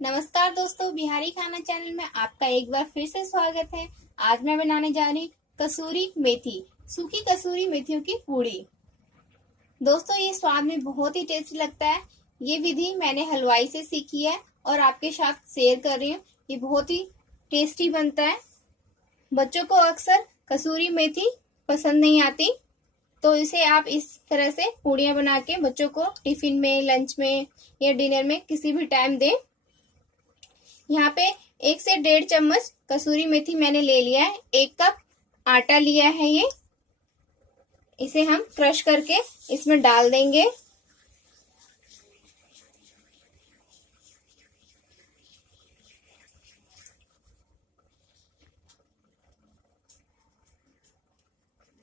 नमस्कार दोस्तों, बिहारी खाना चैनल में आपका एक बार फिर से स्वागत है। आज मैं बनाने जा रही कसूरी मेथी, सूखी कसूरी मेथियों की पूड़ी। दोस्तों, ये स्वाद में बहुत ही टेस्टी लगता है। ये विधि मैंने हलवाई से सीखी है और आपके साथ शेयर कर रही हूँ। ये बहुत ही टेस्टी बनता है। बच्चों को अक्सर कसूरी मेथी पसंद नहीं आती, तो इसे आप इस तरह से पूड़ियाँ बना के बच्चों को टिफिन में, लंच में या डिनर में किसी भी टाइम दें। यहाँ पे 1 से 1.5 चम्मच कसूरी मेथी मैंने ले लिया है। 1 कप आटा लिया है। इसे हम क्रश करके इसमें डाल देंगे।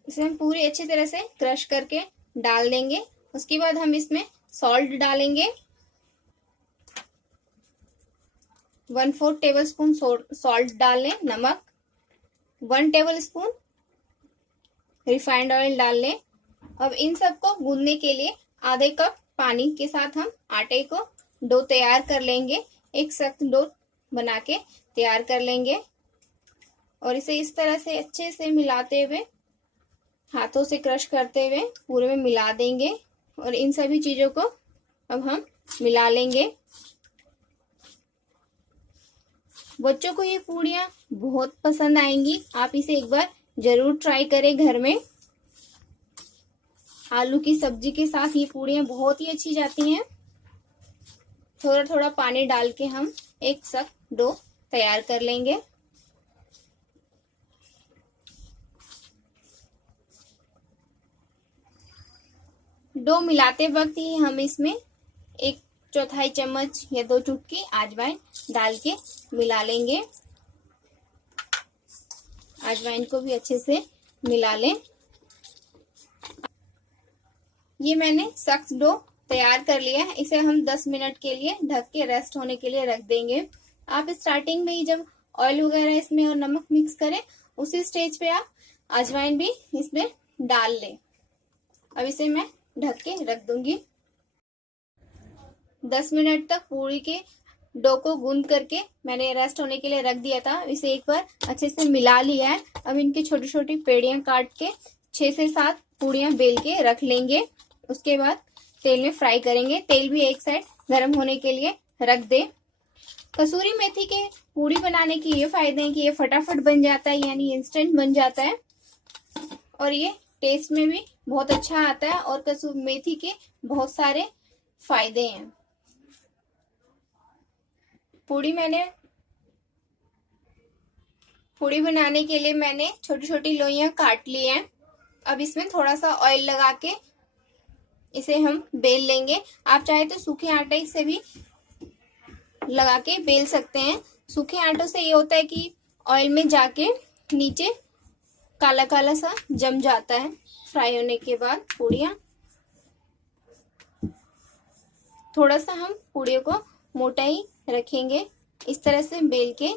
इसे हम पूरी अच्छी तरह से क्रश करके डाल देंगे। उसके बाद हम इसमें सॉल्ट डालेंगे। 1/4 टेबल स्पून सॉल्ट डाल लें। नमक 1 टेबल स्पून रिफाइंड ऑयल डाल लें। अब इन सबको गूंदने के लिए आधे कप पानी के साथ हम आटे को डो तैयार कर लेंगे। एक सख्त डो बना के तैयार कर लेंगे और इसे इस तरह से अच्छे से मिलाते हुए, हाथों से क्रश करते हुए पूरे में मिला देंगे। और इन सभी चीजों को अब हम मिला लेंगे। बच्चों को ये पूड़ियाँ बहुत पसंद आएंगी। आप इसे एक बार जरूर ट्राई करें घर में। आलू की सब्जी के साथ ये पूड़ियाँ बहुत ही अच्छी जाती हैं। थोड़ा थोड़ा पानी डाल के हम एक सख्त डो तैयार कर लेंगे। डो मिलाते वक्त ही हम इसमें 1/4 चम्मच या 2 चुटकी अजवाइन डाल के मिला लेंगे। अजवाइन को भी अच्छे से मिला लें। ये मैंने सख्त डो तैयार कर लिया है। इसे हम 10 मिनट के लिए ढक के रेस्ट होने के लिए रख देंगे। आप स्टार्टिंग में ही जब ऑयल वगैरह इसमें और नमक मिक्स करें, उसी स्टेज पे आप अजवाइन भी इसमें डाल लें। अब इसे मैं ढक के रख दूंगी। 10 मिनट तक पूरी के डो को गूंद करके मैंने रेस्ट होने के लिए रख दिया था। इसे एक बार अच्छे से मिला लिया है। अब इनकी छोटी छोटी पेड़ियां काट के 6 से 7 पूड़ियां बेल के रख लेंगे। उसके बाद तेल में फ्राई करेंगे। तेल भी एक साइड गर्म होने के लिए रख दे। कसूरी मेथी के पूड़ी बनाने के ये फायदे हैं कि ये फटाफट बन जाता है, यानी इंस्टेंट बन जाता है और ये टेस्ट में भी बहुत अच्छा आता है। और कसूरी मेथी के बहुत सारे फायदे हैं। पूड़ी बनाने के लिए मैंने छोटी छोटी लोइयां काट ली हैं। अब इसमें थोड़ा सा ऑयल लगा के इसे हम बेल लेंगे। आप चाहे तो सूखे आटे से भी लगा के बेल सकते हैं। सूखे आटों से ये होता है कि ऑयल में जाके नीचे काला काला सा जम जाता है फ्राई होने के बाद पूड़ियाँ। थोड़ा सा हम पूड़ियों को मोटा ही रखेंगे। इस तरह से बेल के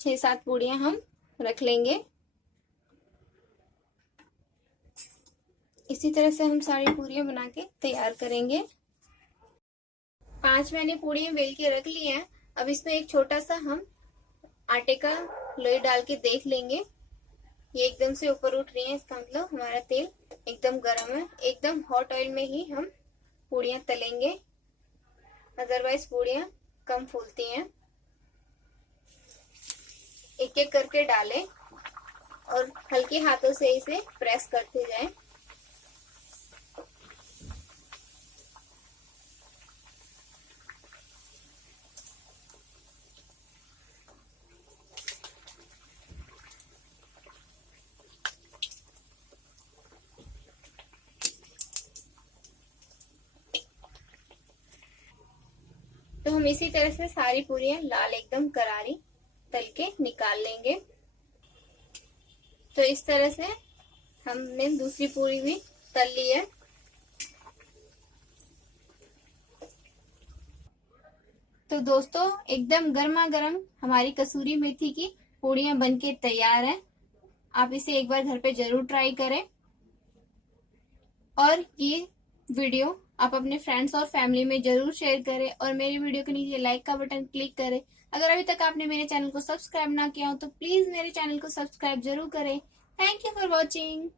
6-7 पूड़ियाँ हम रख लेंगे। इसी तरह से हम सारी पूड़ियाँ बना के तैयार करेंगे। 5 मैंने पूड़ियाँ बेल के रख ली हैं। अब इसमें एक छोटा सा हम आटे का लोई डाल के देख लेंगे। ये एकदम से ऊपर उठ रही है, इसका मतलब हमारा तेल एकदम गर्म है। एकदम हॉट ऑयल में ही हम पूड़ियाँ तलेंगे, अदरवाइज पूड़ियाँ कम फूलती हैं। एक एक करके डालें और हल्के हाथों से इसे प्रेस करते जाएं। तो हम इसी तरह से सारी पूरियां लाल एकदम करारी तल के निकाल लेंगे। तो इस तरह से हमने दूसरी पूरी भी तल ली है। तो दोस्तों, एकदम गर्मा गर्म हमारी कसूरी मेथी की पूड़ियां बनके तैयार हैं। आप इसे एक बार घर पे जरूर ट्राई करें और ये वीडियो आप अपने फ्रेंड्स और फैमिली में जरूर शेयर करें और मेरे वीडियो के नीचे लाइक का बटन क्लिक करें। अगर अभी तक आपने मेरे चैनल को सब्सक्राइब ना किया हो तो प्लीज मेरे चैनल को सब्सक्राइब जरूर करें। Thank you for watching.